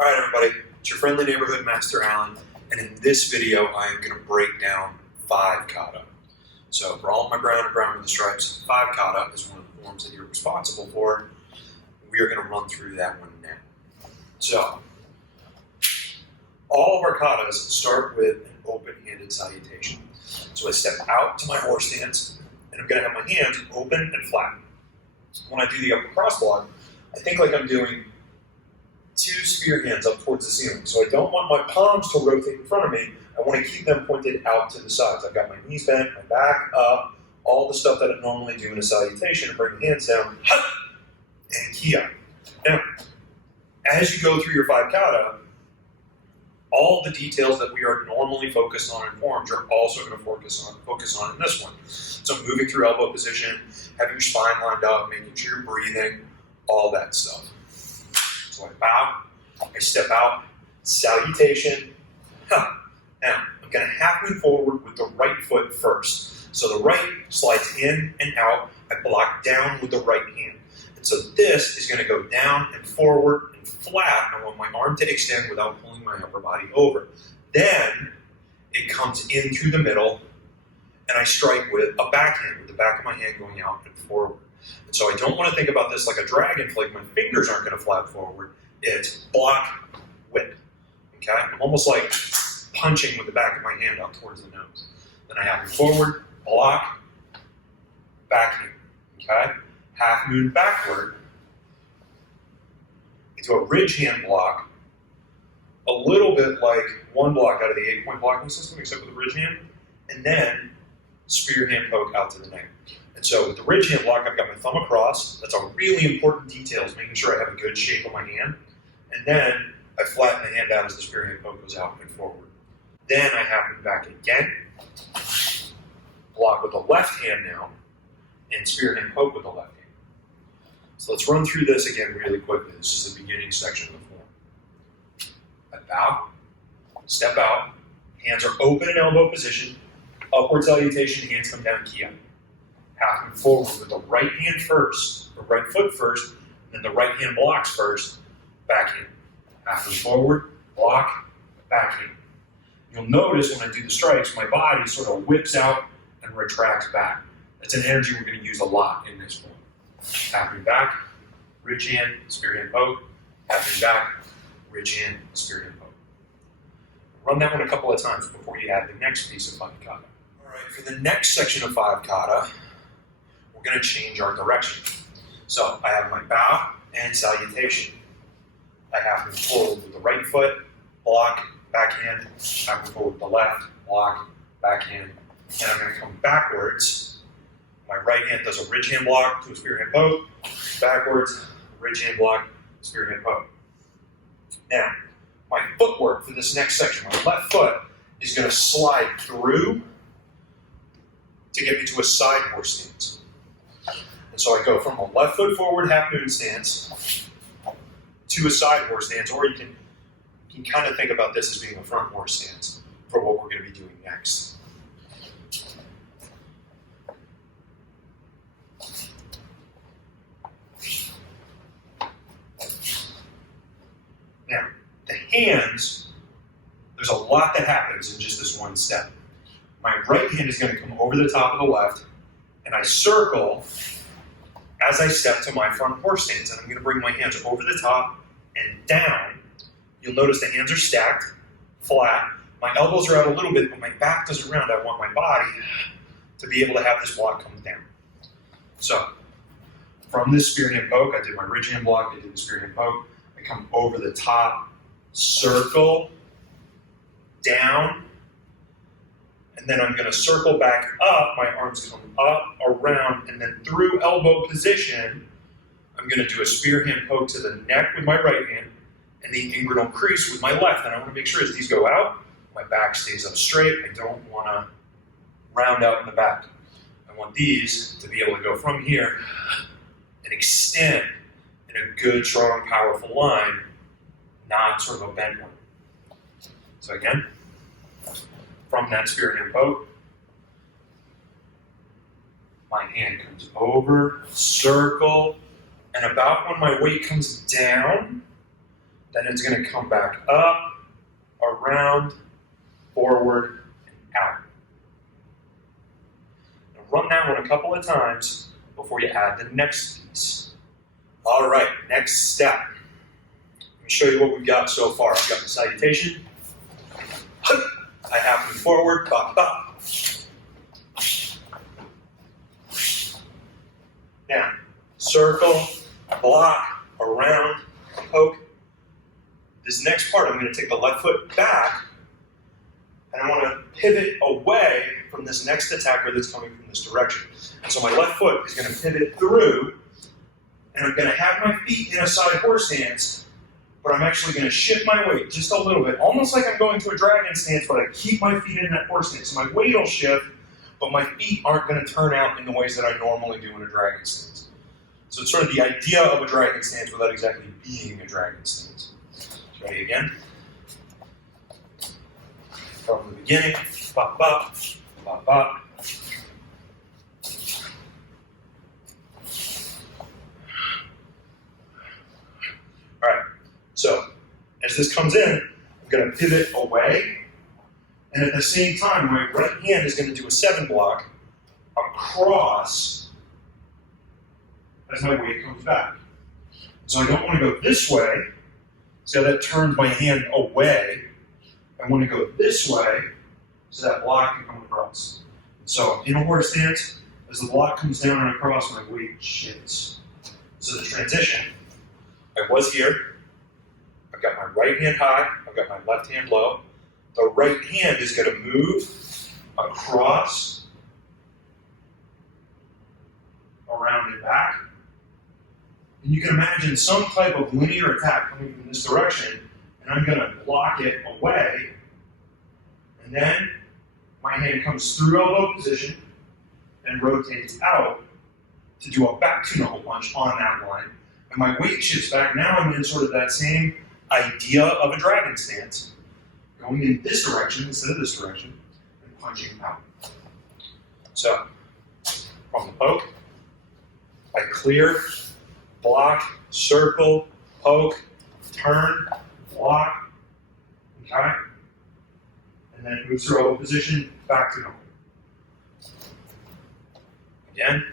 All right, everybody, it's your friendly neighborhood Master Allen, and in this video, I am going to break down Five Kata. So for all of my brown and brown with the stripes, Five Kata is one of the forms that you're responsible for. We are going to run through that one now. So, all of our katas start with an open-handed salutation. So I step out to my horse stance, and I'm going to have my hands open and flat. When I do the upper cross block, I think like I'm doing two spear hands up towards the ceiling. So I don't want my palms to rotate in front of me. I want to keep them pointed out to the sides. I've got my knees bent, my back up, all the stuff that I normally do in a salutation, and bring the hands down, and kia. Now, as you go through your Five Kata, all the details that we are normally focused on in forms are also going to focus on in this one. So moving through elbow position, having your spine lined up, making sure you're breathing, all that stuff. So I bow, I step out, salutation. Now, I'm going to half move forward with the right foot first. So the right slides in and out. I block down with the right hand. And so this is going to go down and forward and flat. I want my arm to extend without pulling my upper body over. Then it comes in through the middle, and I strike with a backhand, with the back of my hand going out and forward. And so I don't want to think about this like a dragon flick. My fingers aren't going to flap forward. It's block, whip. Okay? I'm almost like punching with the back of my hand out towards the nose. Then I have it forward, block, backhand. Okay? Half moon backward into a ridge hand block, a little bit like one block out of the 8-point blocking system, except with a ridge hand, and then spear hand poke out to the neck. And so with the ridge hand block, I've got my thumb across. That's a really important detail, is making sure I have a good shape on my hand. And then I flatten the hand out as the spear hand poke goes out and forward. Then I half moon back again, block with the left hand now, and spear hand poke with the left hand. So let's run through this again really quickly. This is the beginning section of the form. I bow, step out, hands are open in elbow position, upward salutation, hands come down, kia. Half move forward with the right hand first, the right foot first, and then the right hand blocks first, backhand. Half move forward, block, backhand. You'll notice when I do the strikes, my body sort of whips out and retracts back. That's an energy we're going to use a lot in this form. Half move back, ridge hand, spear hand poke, half move back, ridge hand, spear hand poke. Run that one a couple of times before you add the next piece of Five Kata. All right, for the next section of Five Kata, we're going to change our direction. So I have my bow and salutation. I half move forward with the right foot, block, backhand, half move forward with the left, block, backhand, and I'm going to come backwards. My right hand does a ridge hand block to a spear hand poke, backwards, ridge hand block, spear hand poke. Now, my footwork for this next section, my left foot is going to slide through to get me to a side horse stance. And so I go from a left foot forward half moon stance to a side horse stance, or you can kind of think about this as being a front horse stance for what we're going to be doing next. Now, the hands, there's a lot that happens in just this one step. My right hand is going to come over the top of the left, and I circle as I step to my front horse stance. And I'm going to bring my hands over the top and down. You'll notice the hands are stacked, flat. My elbows are out a little bit, but my back doesn't round. I want my body to be able to have this block come down. So, from this spear hand poke, I did my ridge hand block, I did the spear hand poke. I come over the top, circle, down, and then I'm going to circle back up. My arms come up, around, and then through elbow position, I'm going to do a spear hand poke to the neck with my right hand and the inguinal crease with my left. And I want to make sure as these go out, my back stays up straight. I don't want to round out in the back. I want these to be able to go from here and extend in a good, strong, powerful line, not sort of a bent one. So again, from that spear hand poke, my hand comes over, circle, and about when my weight comes down, Then it's going to come back up, around, forward, and out. Now run that one a couple of times before you add the next piece. All right, next step. Let me show you what we've got so far. I've got the salutation. I have moved forward, ba, ba. Now, circle, block, around, poke. This next part, I'm going to take the left foot back, and I want to pivot away from this next attacker that's coming from this direction. And so my left foot is going to pivot through, and I'm going to have my feet in a side horse stance, but I'm actually going to shift my weight just a little bit, almost like I'm going to a dragon stance, but I keep my feet in that horse stance. So my weight will shift, but my feet aren't going to turn out in the ways that I normally do in a dragon stance. So it's sort of the idea of a dragon stance without exactly being a dragon stance. Ready again? From the beginning, bop, bop, bop, bop. All right, so as this comes in, I'm going to pivot away, and at the same time, my right hand is going to do a 7 block across as my weight comes back. So I don't want to go this way, so that turns my hand away. I want to go this way, so that block can come across. So in a horse stance, as the block comes down and across, my weight shifts. So the transition, I was here, I've got my right hand high, I've got my left hand low. The right hand is going to move across, around and back. And you can imagine some type of linear attack coming from this direction, and I'm going to block it away, and then my hand comes through elbow position and rotates out to do a back to knuckle punch on that line. And my weight shifts back. Now I'm in sort of that same idea of a dragon stance, going in this direction instead of this direction, and punching out. So, from the poke, I clear, block, circle, poke, turn, block, okay? And then move through elbow position, back to knuckle. Again.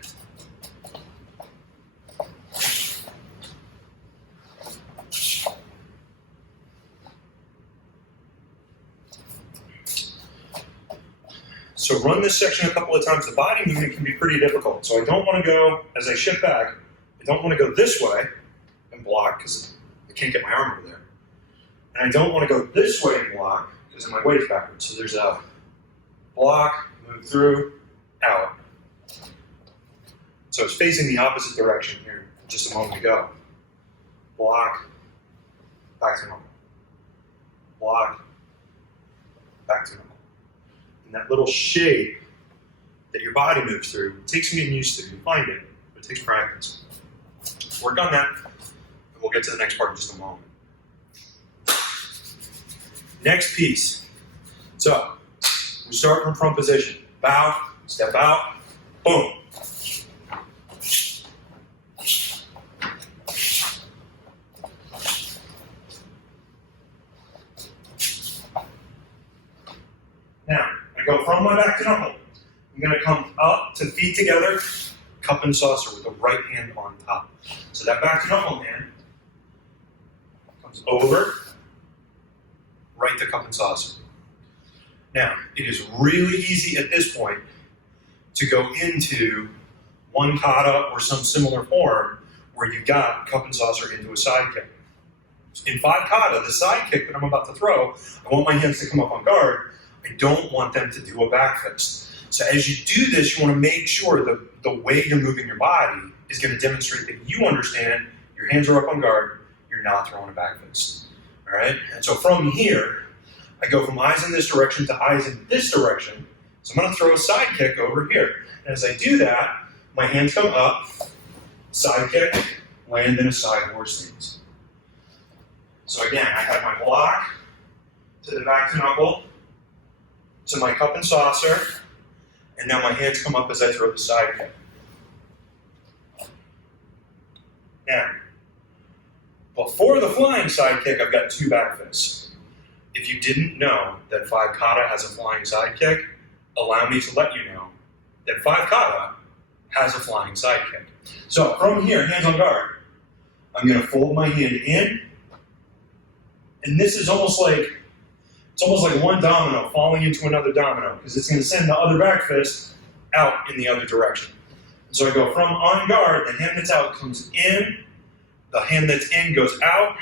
So run this section a couple of times. The body movement can be pretty difficult. So I don't want to go, as I shift back, I don't want to go this way and block because I can't get my arm over there. And I don't want to go this way and block because my weight is backwards. So there's a block, move through, out. So it's facing the opposite direction here just a moment ago. Block, back to normal. Block, back to normal. And that little shape that your body moves through, it takes some getting used to. You find it, but it takes practice. Work on that, and we'll get to the next part in just a moment. Next piece. So, we start from front position. Bow, step out, boom. Now, I go from my back to knuckle. I'm going to come up to feet together, cup and saucer with the right hand on top. So that back to knuckle hand comes over, right to cup and saucer. Now, it is really easy at this point to go into one kata or some similar form where you've got cup and saucer into a side kick. In Five Kata, the side kick that I'm about to throw, I want my hands to come up on guard. I don't want them to do a back fist. So as you do this, you want to make sure that the way you're moving your body is going to demonstrate that you understand your hands are up on guard, you're not throwing a back fist. All right? And so from here, I go from eyes in this direction to eyes in this direction. So I'm going to throw a side kick over here. And as I do that, my hands come up, side kick, land in a side horse stance. So again, I have my block to the back to knuckle, to my cup and saucer, and now my hands come up as I throw the side kick. Now, Before the flying side kick, I've got 2 back fists. If you didn't know that Five Kata has a flying side kick, allow me to let you know that Five Kata has a flying side kick. So from here, hands on guard, I'm going to fold my hand in, and this is almost like one domino falling into another domino, because it's going to send the other back fist out in the other direction. So I go from on guard, the hand that's out comes in, the hand that's in goes out,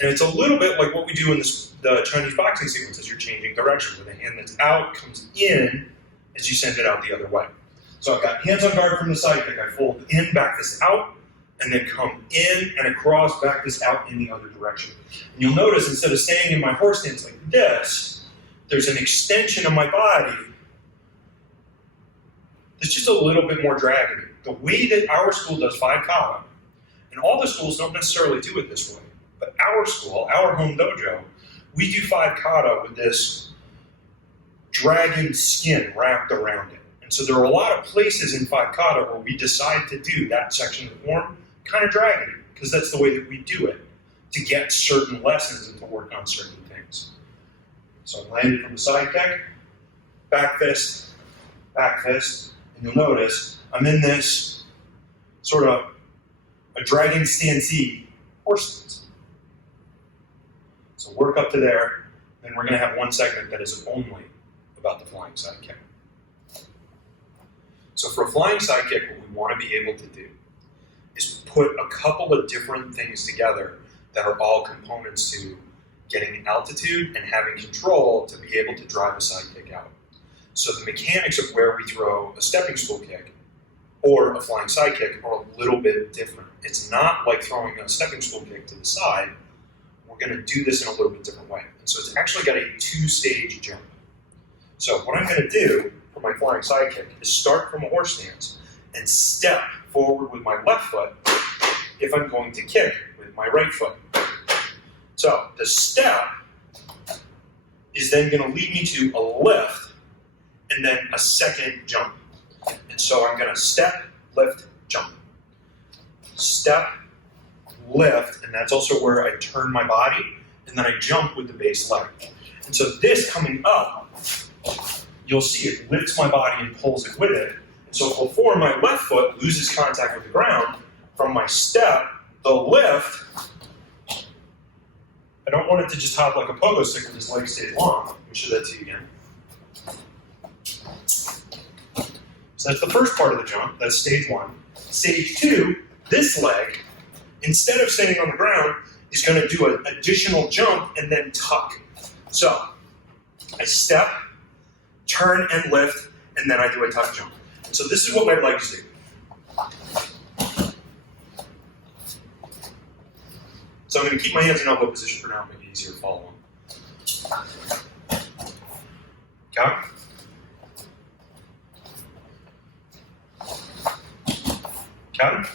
and it's a little bit like what we do in the Chinese boxing sequences. You're changing direction, where the hand that's out comes in as you send it out the other way. So I've got hands on guard from the side kick. I fold in, back fist out, and then come in and across, back fist out in the other direction. And you'll notice instead of staying in my horse stance like this, there's an extension of my body. There's just a little bit more drag in it. The way that our school does Five Kata, and all the schools don't necessarily do it this way, but our school, our home dojo, we do Five Kata with this dragon skin wrapped around it. And so there are a lot of places in Five Kata where we decide to do that section of the form kind of dragon, because that's the way that we do it, to get certain lessons and to work on certain things. So I'm landed from the side kick, back fist, and you'll notice I'm in this sort of a dragon stancey horse stance. So work up to there, then we're going to have one segment that is only about the flying side kick. So for a flying side kick, what we want to be able to do is put a couple of different things together that are all components to getting altitude and having control to be able to drive a side kick out. So the mechanics of where we throw a stepping stool kick or a flying side kick are a little bit different. It's not like throwing a stepping stool kick to the side. We're going to do this in a little bit different way. And so it's actually got a 2-stage jump. So what I'm going to do for my flying side kick is start from a horse stance and step forward with my left foot if I'm going to kick with my right foot. So the step is then going to lead me to a lift and then a second jump. And so I'm going to step, lift, jump. Step, lift, and that's also where I turn my body, and then I jump with the base leg. And so this coming up, you'll see it lifts my body and pulls it with it. And so before my left foot loses contact with the ground, from my step, the lift, I don't want it to just hop like a pogo stick with this leg stays long. Let me show that to you again. So that's the first part of the jump. That's stage 1. Stage 2, this leg, instead of staying on the ground, is going to do an additional jump and then tuck. So I step, turn and lift, and then I do a tuck jump. So this is what my legs do. So I'm going to keep my hands in elbow position for now, make it easier to follow along. Got it? Got it?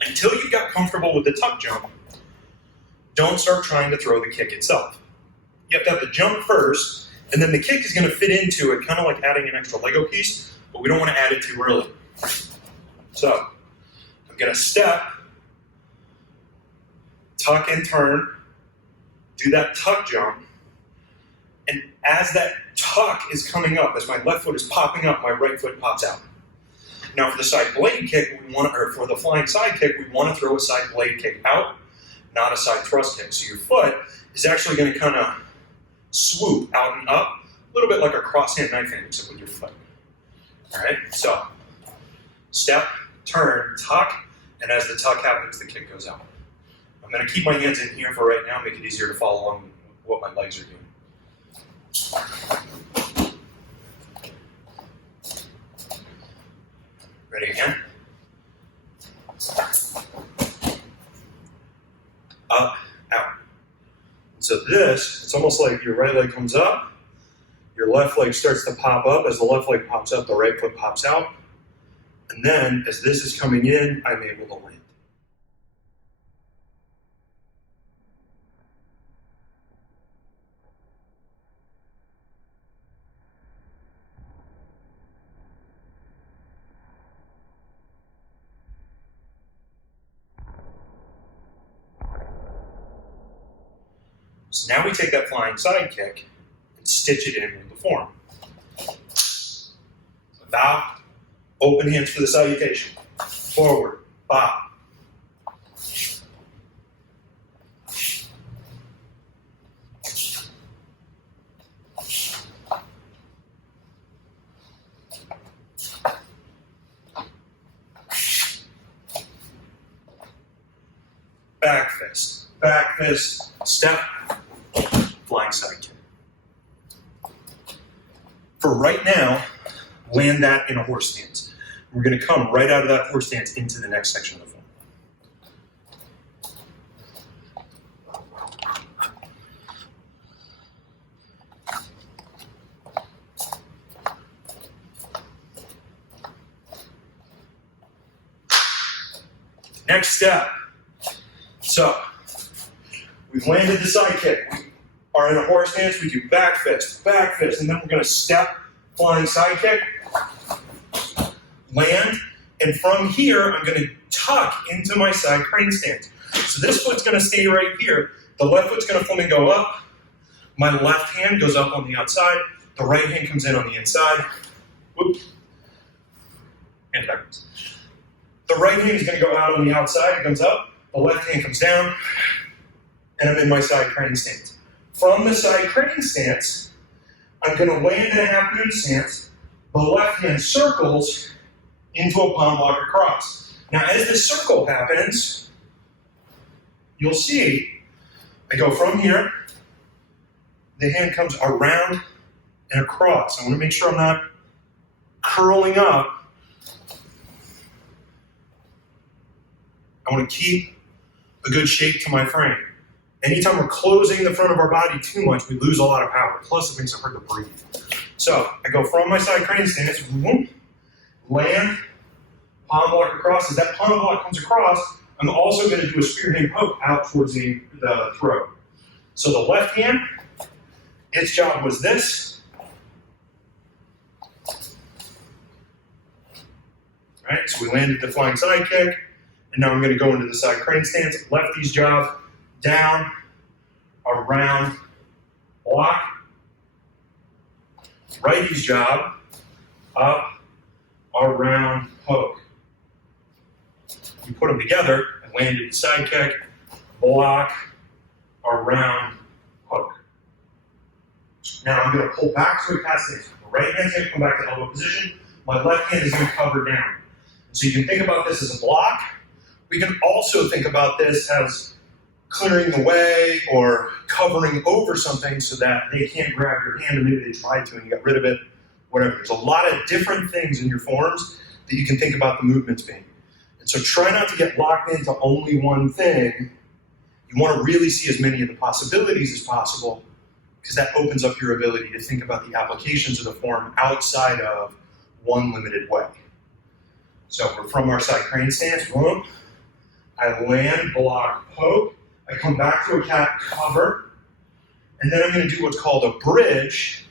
Until you got comfortable with the tuck jump, don't start trying to throw the kick itself. You have to have the jump first, and then the kick is going to fit into it, kind of like adding an extra Lego piece, but we don't want to add it too early. So I'm going to step, tuck and turn, do that tuck jump, and as that tuck is coming up, as my left foot is popping up, my right foot pops out. Now for the side blade kick, or for the flying side kick, we want to throw a side blade kick out, not a side thrust kick. So your foot is actually going to kind of swoop out and up, a little bit like a cross-hand knife hand, except with your foot. All right, so step, turn, tuck, and as the tuck happens, the kick goes out. I'm going to keep my hands in here for right now, make it easier to follow along with what my legs are doing. Ready again? Up, out. So this, it's almost like your right leg comes up, your left leg starts to pop up. As the left leg pops up, the right foot pops out. And then, as this is coming in, I'm able to land. So now we take that flying side kick and stitch it in with the form. So bow, open hands for the salutation. Forward, bow. Back fist, step, flying side kick. For right now, land that in a horse stance. We're going to come right out of that horse stance into the next section of the form. Next step. So, we've landed the side kick. We are in a horse stance. We do back fist, and then we're going to step, flying side kick, land, and from here, I'm going to tuck into my side crane stance. So this foot's going to stay right here. The left foot's going to flamingo up. My left hand goes up on the outside. The right hand comes in on the inside. Whoop. And backwards. The right hand is going to go out on the outside. It comes up. The left hand comes down, and I'm in my side crane stance. From the side crane stance, I'm going to land in a half moon stance. The left hand circles into a palm block across. Now, as this circle happens, you'll see I go from here, the hand comes around and across. I want to make sure I'm not curling up. I want to keep a good shape to my frame. Anytime we're closing the front of our body too much, we lose a lot of power. Plus, it makes it hard to breathe. So I go from my side crane stance, whoop, land, palm block across. As that palm block comes across, I'm also going to do a spear hand poke out towards the throat. So the left hand, its job was this. All right, so we landed the flying side kick. And now I'm going to go into the side crane stance. Lefty's job, down, around, block. Righty's job, up, around, poke. You put them together and landed the side kick, block, around, poke. Now I'm going to pull back to a cat stance. My right hand's going to come back to elbow position. My left hand is going to cover down. So you can think about this as a block. We can also think about this as clearing the way or covering over something so that they can't grab your hand, or maybe they tried to and you got rid of it, whatever. There's a lot of different things in your forms that you can think about the movements being. And so try not to get locked into only one thing. You want to really see as many of the possibilities as possible, because that opens up your ability to think about the applications of the form outside of one limited way. So we're from our side crane stance, boom. I land, block, poke. I come back to a cat cover. And then I'm going to do what's called a bridge.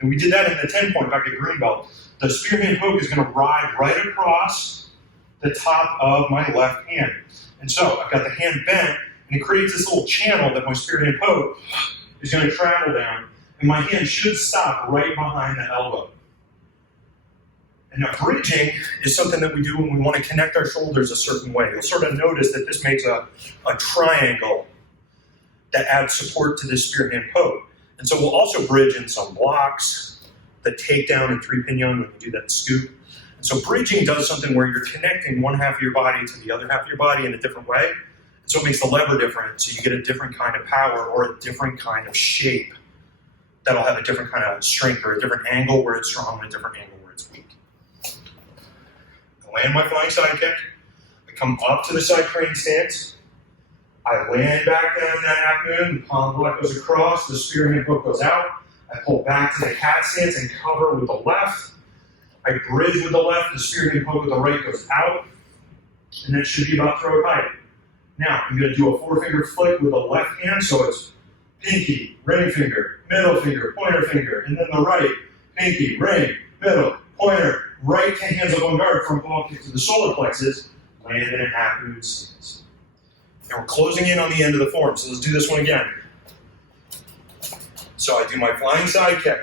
And we did that in the 10-point back at green belt. The spear hand poke is going to ride right across the top of my left hand. And so I've got the hand bent, and it creates this little channel that my spear hand poke is going to travel down. And my hand should stop right behind the elbow. And now bridging is something that we do when we want to connect our shoulders a certain way. You'll sort of notice that this makes a triangle that adds support to this spear hand poke. And so we'll also bridge in some blocks, the takedown and 3-pinion when you do that scoop. And so bridging does something where you're connecting one half of your body to the other half of your body in a different way. And so it makes the lever different, so you get a different kind of power or a different kind of shape that'll have a different kind of strength, or a different angle where it's strong and a different angle where it's weak. I land my flying side kick. I come up to the side crane stance. I land back down in that half moon. The palm block goes across. The spear hand hook goes out. I pull back to the cat stance and cover with the left. I bridge with the left. The spear hand hook with the right goes out. And that should be about throat height. Now, I'm going to do a 4-finger flick with the left hand. So it's pinky, ring finger, middle finger, pointer finger. And then the right, pinky, ring, middle, pointer. Right hands up on guard, front ball kick to the solar plexus. Land in a half moon stance. And we're closing in on the end of the form, so let's do this one again. So I do my flying side kick.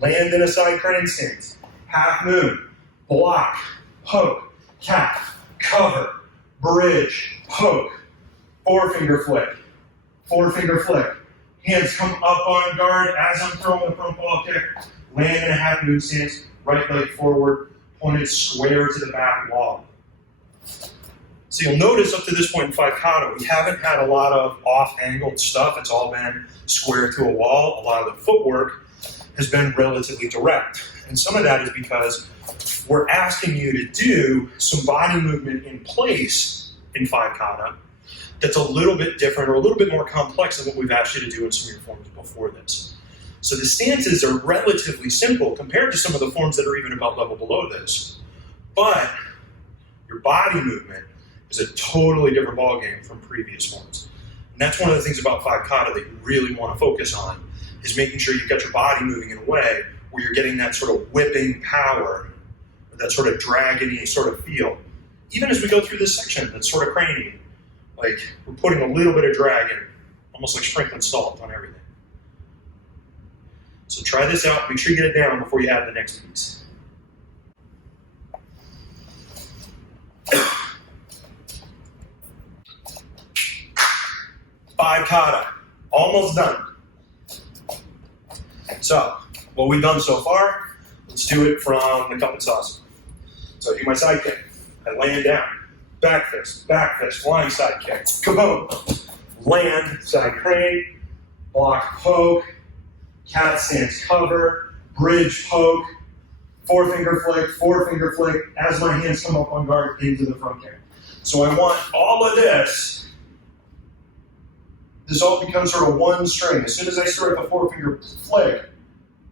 Land in a side crane stance. Half moon. Block. Poke. Calf. Cover. Bridge. Poke. Four-finger flick. Four-finger flick. Hands come up on guard as I'm throwing the front ball kick. Land in a half moon stance. Right leg forward. Pointed square to the back wall. So you'll notice up to this point in Five Kata, we haven't had a lot of off-angled stuff. It's all been square to a wall. A lot of the footwork has been relatively direct. And some of that is because we're asking you to do some body movement in place in Five Kata that's a little bit different or a little bit more complex than what we've asked you to do in some of your forms before this. So the stances are relatively simple compared to some of the forms that are even about level below this. But your body movement is a totally different ballgame from previous forms. And that's one of the things about Five Kata that you really want to focus on, is making sure you've got your body moving in a way where you're getting that sort of whipping power, or that sort of dragony sort of feel. Even as we go through this section, that's sort of craney, like we're putting a little bit of drag in, almost like sprinkling salt on everything. So try this out, make sure you get it down before you add the next piece. Five Kata, almost done. So, what we've done so far, let's do it from the cup and saucer. So I do my side kick, I land down, back fist, flying side kick, kaboom, land, side crane, block poke, cat stance cover, bridge poke, four-finger flick, as my hands come up on guard into the front kick. So I want all of this all becomes sort of one string. As soon as I start the four-finger flick,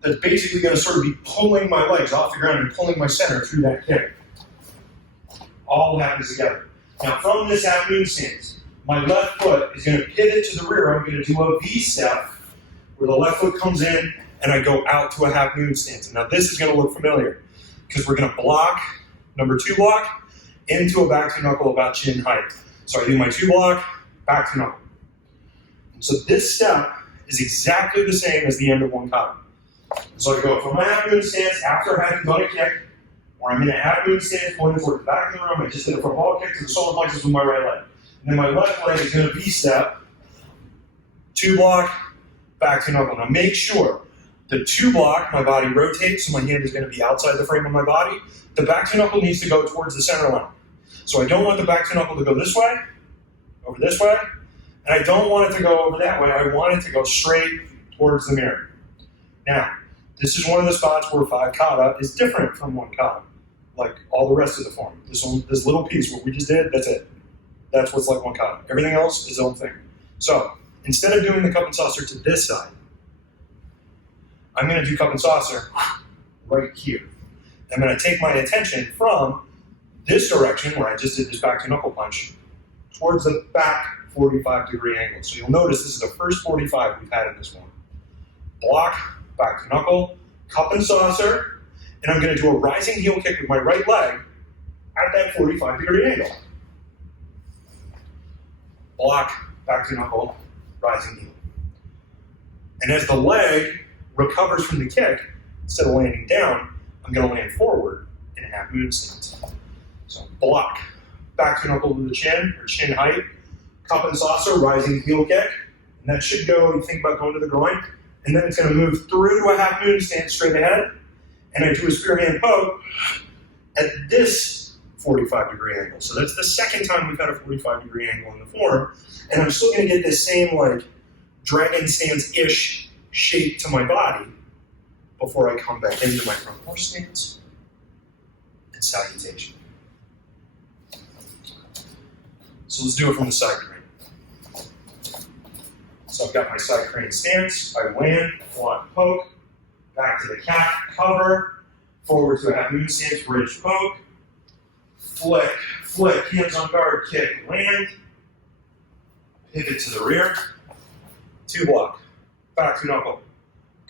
that's basically going to sort of be pulling my legs off the ground and pulling my center through that kick. All happens together. Now from this half moon stance, my left foot is going to pivot to the rear. I'm going to do a V-step where the left foot comes in and I go out to a half moon stance. And now this is going to look familiar because we're going to block, number 2 block, into a back to knuckle about chin height. So I do my 2 block, back to knuckle. So this step is exactly the same as the end of one kata. So I go from my half moon stance after having done a kick, or I'm in a half moon stance pointing toward the back of the room. I just did a front ball kick to the solar plexus with my right leg. And then my left leg is going to V-step, 2 block, back to knuckle. Now make sure the 2 block, my body rotates, so my hand is going to be outside the frame of my body. The back to knuckle needs to go towards the center line. So I don't want the back to knuckle to go this way, over this way, and I don't want it to go over that way. I want it to go straight towards the mirror. Now, this is one of the spots where Five Kata is different from one kata, like all the rest of the form. This little piece, what we just did, that's it. That's what's like one kata. Everything else is its own thing. So, instead of doing the cup and saucer to this side, I'm going to do cup and saucer right here. I'm going to take my attention from this direction, where I just did this back to knuckle punch, towards the back 45-degree angle. So you'll notice this is the first 45 we've had in this one. Block, back to knuckle, cup and saucer, and I'm going to do a rising heel kick with my right leg at that 45-degree angle. Block, back to knuckle, rising heel. And as the leg recovers from the kick, instead of landing down, I'm going to land forward in a half moon stance. So block, back to knuckle to the chin, or chin height, cup and saucer, rising heel kick, and that should go, you think about going to the groin, and then it's going to move through to a half moon stance straight ahead, and I do a spear hand poke at this 45-degree angle. So that's the second time we've had a 45-degree angle in the form, and I'm still going to get this same like dragon stance-ish shape to my body before I come back into my front horse stance and salutation. So let's do it from the side crane. So I've got my side crane stance, I land, block poke, back to the cat, cover, forward to a half moon stance, bridge poke, flick, hands on guard, kick, land, pivot to the rear, 2 block, back to knuckle,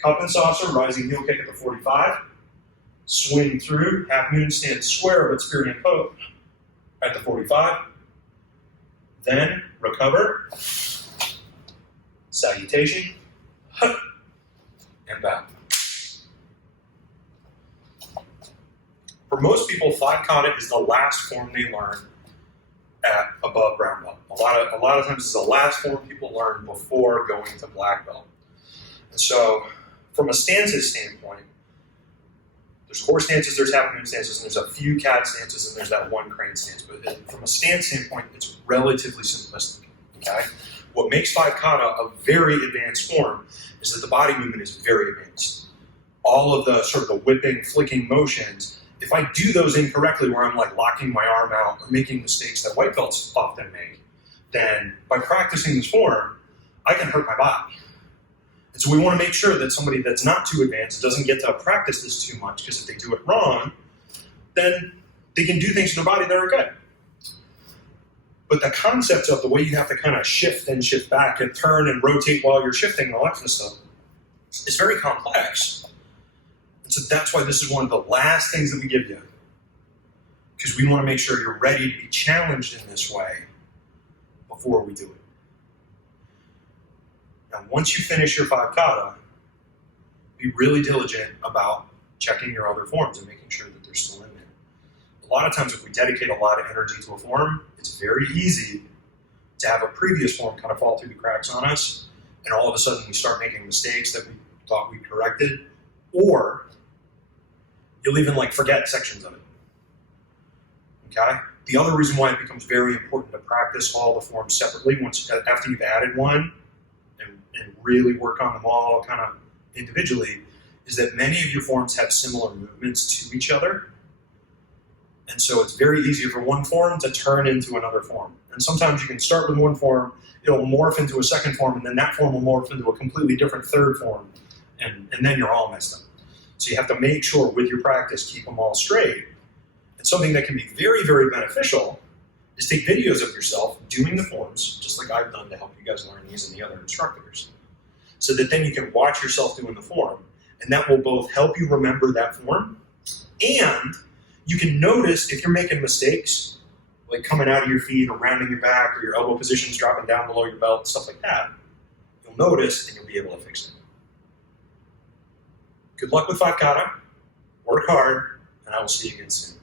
cup and saucer, rising heel kick at the 45, swing through, half moon stance square, but spear hand poke at the 45, then recover, salutation, and bow. For most people, Five Kata is the last form they learn at above brown belt. A lot of times it's the last form people learn before going to black belt. And so, from a stances standpoint, there's horse stances, there's half moon stances, and there's a few cat stances, and there's that one crane stance. But from a stance standpoint, it's relatively simplistic. Okay? What makes Five Kata a very advanced form is that the body movement is very advanced. All of the sort of the whipping, flicking motions, if I do those incorrectly, where I'm like locking my arm out or making mistakes that white belts often make, then by practicing this form, I can hurt my body. And so we want to make sure that somebody that's not too advanced doesn't get to practice this too much, because if they do it wrong, then they can do things to their body that are good. But the concept of the way you have to kind of shift and shift back and turn and rotate while you're shifting and all that kind of stuff is very complex. And so that's why this is one of the last things that we give you, because we want to make sure you're ready to be challenged in this way before we do it. Now, once you finish your Five Kata, be really diligent about checking your other forms and making sure that they're still in there. A lot of times, if we dedicate a lot of energy to a form, it's very easy to have a previous form kind of fall through the cracks on us, and all of a sudden we start making mistakes that we thought we corrected, or you'll even like forget sections of it. Okay? The other reason why it becomes very important to practice all the forms separately after you've added one and really work on them all kind of individually is that many of your forms have similar movements to each other. And so it's very easy for one form to turn into another form. And sometimes you can start with one form, it'll morph into a second form, and then that form will morph into a completely different third form, and then you're all messed up. So you have to make sure with your practice, keep them all straight. And something that can be very, very beneficial is take videos of yourself doing the forms, just like I've done to help you guys learn these and the other instructors, so that then you can watch yourself doing the form, and that will both help you remember that form, and you can notice if you're making mistakes, like coming out of your feet or rounding your back or your elbow positions dropping down below your belt, stuff like that. You'll notice and you'll be able to fix it. Good luck with Five Kata. Work hard, and I will see you again soon.